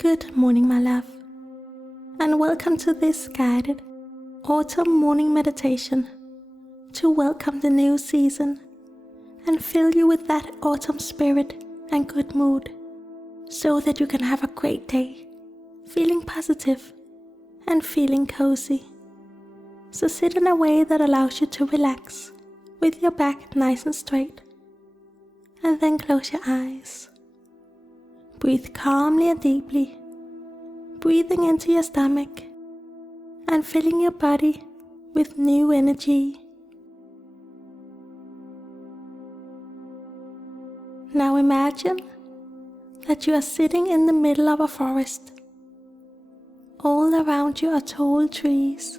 Good morning, my love, and welcome to this guided autumn morning meditation to welcome the new season and fill you with that autumn spirit and good mood so that you can have a great day, feeling positive and feeling cozy. So sit in a way that allows you to relax with your back nice and straight, and then close your eyes. Breathe calmly and deeply, breathing into your stomach and filling your body with new energy. Now imagine that you are sitting in the middle of a forest. All around you are tall trees,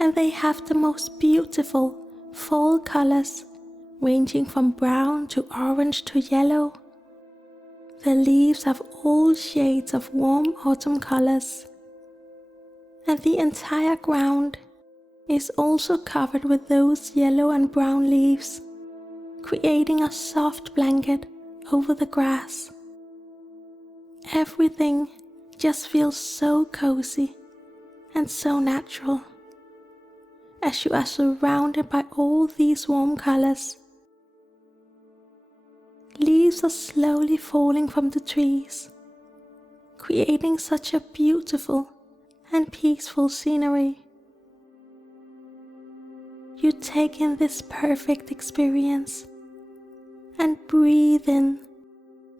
and they have the most beautiful fall colors ranging from brown to orange to yellow. The leaves have all shades of warm autumn colors, and the entire ground is also covered with those yellow and brown leaves, creating a soft blanket over the grass. Everything just feels so cozy and so natural as you are surrounded by all these warm colors. Leaves are slowly falling from the trees, creating such a beautiful and peaceful scenery. You take in this perfect experience and breathe in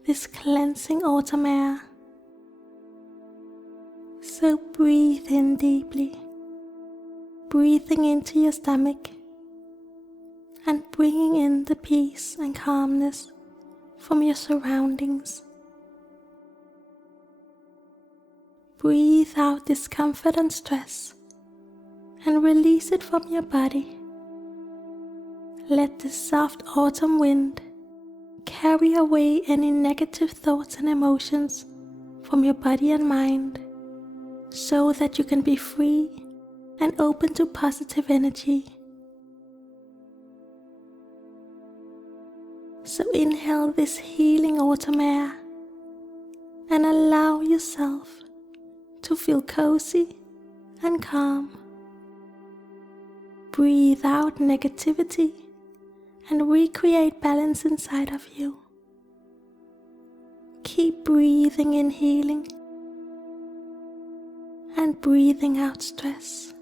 this cleansing autumn air. So breathe in deeply, breathing into your stomach and bringing in the peace and calmness from your surroundings. Breathe out discomfort and stress and release it from your body. Let the soft autumn wind carry away any negative thoughts and emotions from your body and mind so that you can be free and open to positive energy. So inhale this healing autumn air and allow yourself to feel cozy and calm. Breathe out negativity and recreate balance inside of you. Keep breathing in healing and breathing out stress.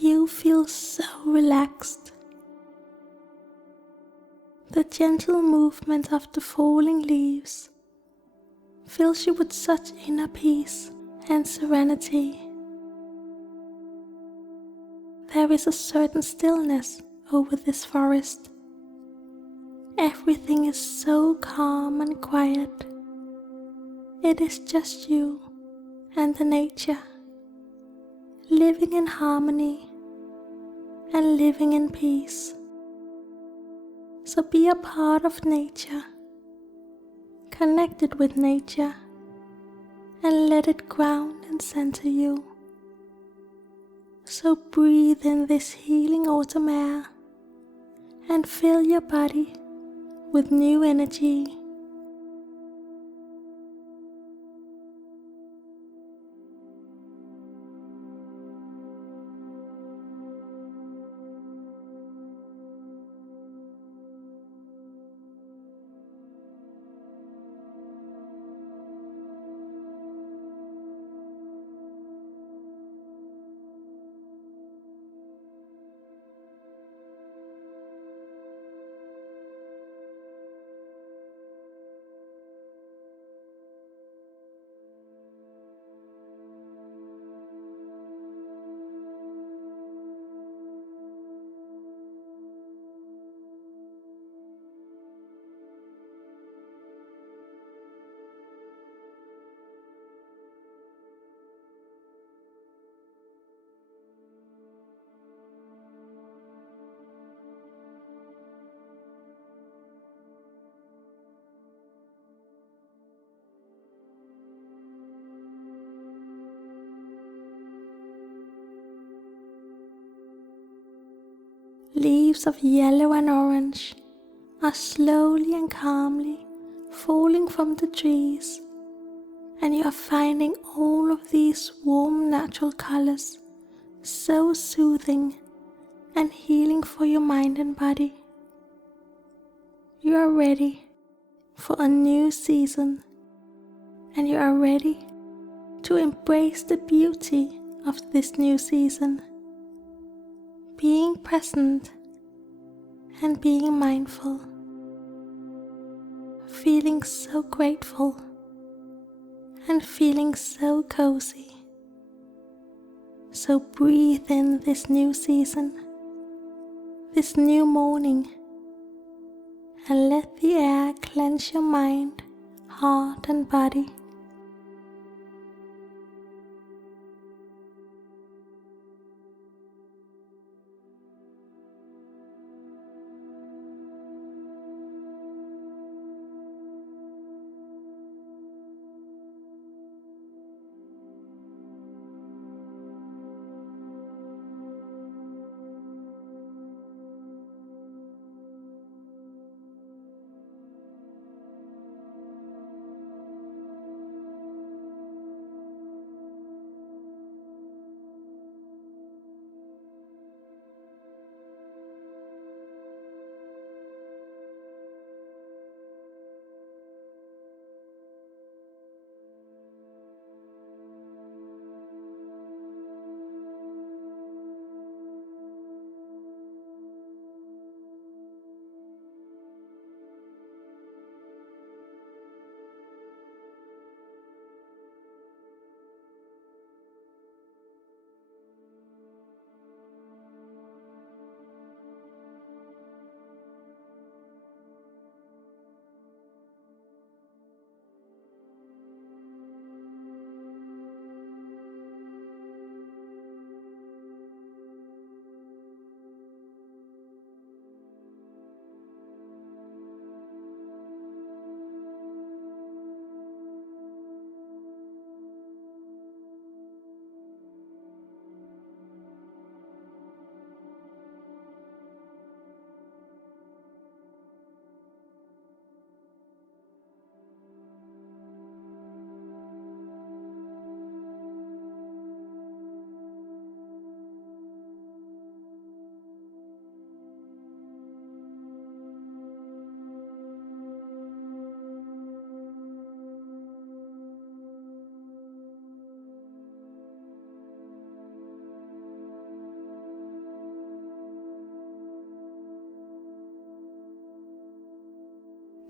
You feel so relaxed. The gentle movement of the falling leaves fills you with such inner peace and serenity. There is a certain stillness over this forest. Everything is so calm and quiet. It is just you and the nature, living in harmony and living in peace. So be a part of nature, connected with nature, and let it ground and center you. So breathe in this healing autumn air and fill your body with new energy. Leaves of yellow and orange are slowly and calmly falling from the trees, and you are finding all of these warm natural colors so soothing and healing for your mind and body. You are ready for a new season, and you are ready to embrace the beauty of this new season, being present and being mindful, feeling so grateful and feeling so cozy. So breathe in this new season, this new morning, and let the air cleanse your mind, heart and body.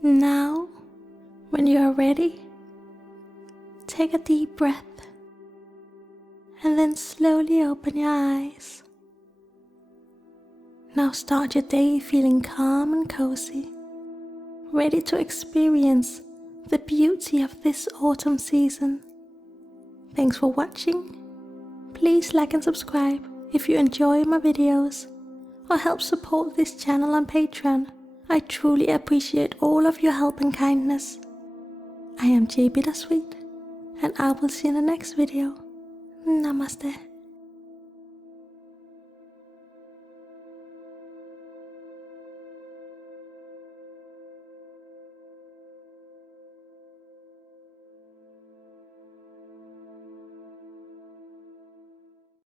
Now, when you are ready, take a deep breath and then slowly open your eyes. Now start your day feeling calm and cozy, ready to experience the beauty of this autumn season. Thanks for watching. Please like and subscribe if you enjoy my videos, or help support this channel on Patreon. I truly appreciate all of your help and kindness. I am JBittersweet, and I will see you in the next video. Namaste.